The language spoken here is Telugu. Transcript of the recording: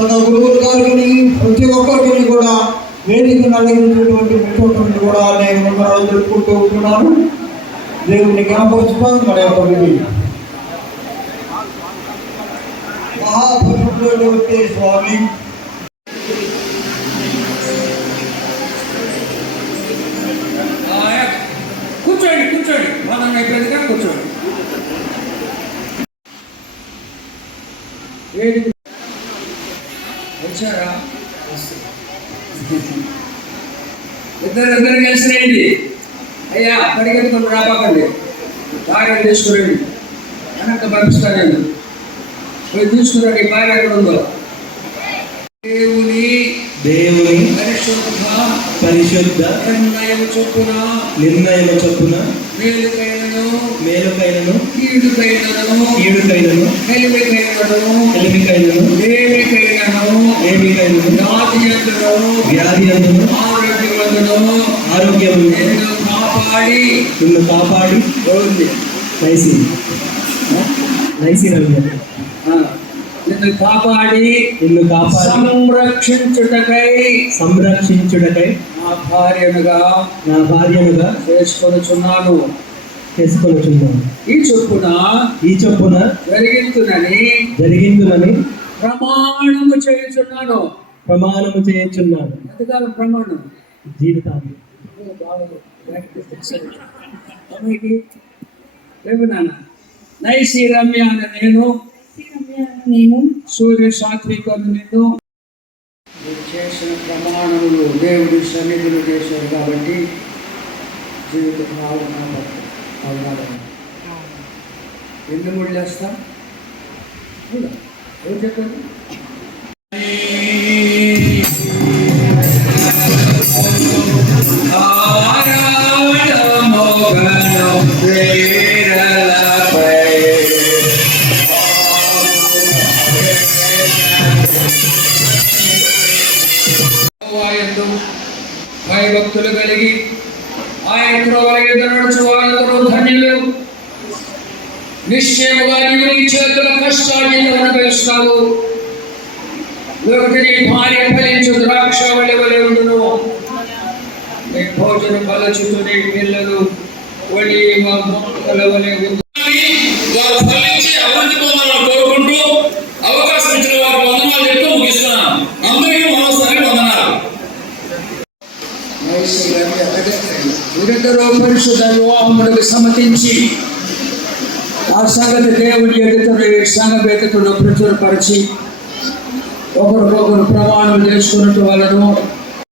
తన గురువులు గారిని ప్రతి ఒక్కరికి కూడా వేదిక నడిగినటువంటి మిత్రులను కూడా నేను వందనాలు తెలుపుకుంటూ ఉంటున్నాను. దేవుని జ్ఞాపకం మన యొక్క విధి మహాపరిశుద్ధుడైనటువంటి స్వామి కూర్చోండి కూర్చోండి మనం అయిపోయిందిగా కూర్చోండి. వచ్చారా? ఇద్దరు కలిసి రండి. అయ్యా పరిగెత్తుకొని రాబాకండి, భార్య తీసుకురండి. వెనక్కి పంపిస్తాను నేను, పోయి తీసుకురండి. భార్య ఎక్కడ ఉందో. దేవుని పరిశుద్ధ నిర్ణయం చొప్పున మేలుకైనను కీడుకైనను కలిమికైనను వ్యాధి అందును ఆరోగ్యము నిన్ను కాపాడి నిన్ను కాపాడి సంరక్షించుటకై నా భార్యనుగా చేసుకొనుచున్నాను. ఈ చొప్పున జరిగించునని ప్రమాణము చేయుచున్నాను. ఎంతకాలం ప్రమాణం? జీవితాన్ని. నైసి రమ్య నేను సూర్య సాత్వికను నేను చేసిన ప్రమాణములు దేవుడి సన్నిధిలో చేశారు కాబట్టి జీవితం అవగాహన. ఎన్ని ముళ్ళు వేస్తాం? ఎవరు చెప్పండి? భక్తులు కలిగి ఆయన నడుచు వారందరూ ధన్యులు. నిశ్చయముగా నీవు నీ చేతుల కష్టాన్ని అనుభవిస్తావు. నీ భార్య ఫలించు ద్రాక్ష వలె ఉండును. నీ భోజనం బలచుతూ నీ పిల్లలు ఒలివ మొక్కల వలె అభివృద్ధి పొందాలని కోరుకుంటూ అవకాశం ఇచ్చిన వారికి వందనాలు చెప్తూ ముగిస్తున్నాను. అందరికీ మరోసారి వందనాలు. వీరిద్దరూ పరిశుద్ధ వివాహములకు సమ్మతించి ఆ సంగతి దేవుని ఎదుట సంఘవేదికలో ప్రచురపరిచి ఒకరికొకరు ప్రమాణం చేసుకున్నట్టు వలన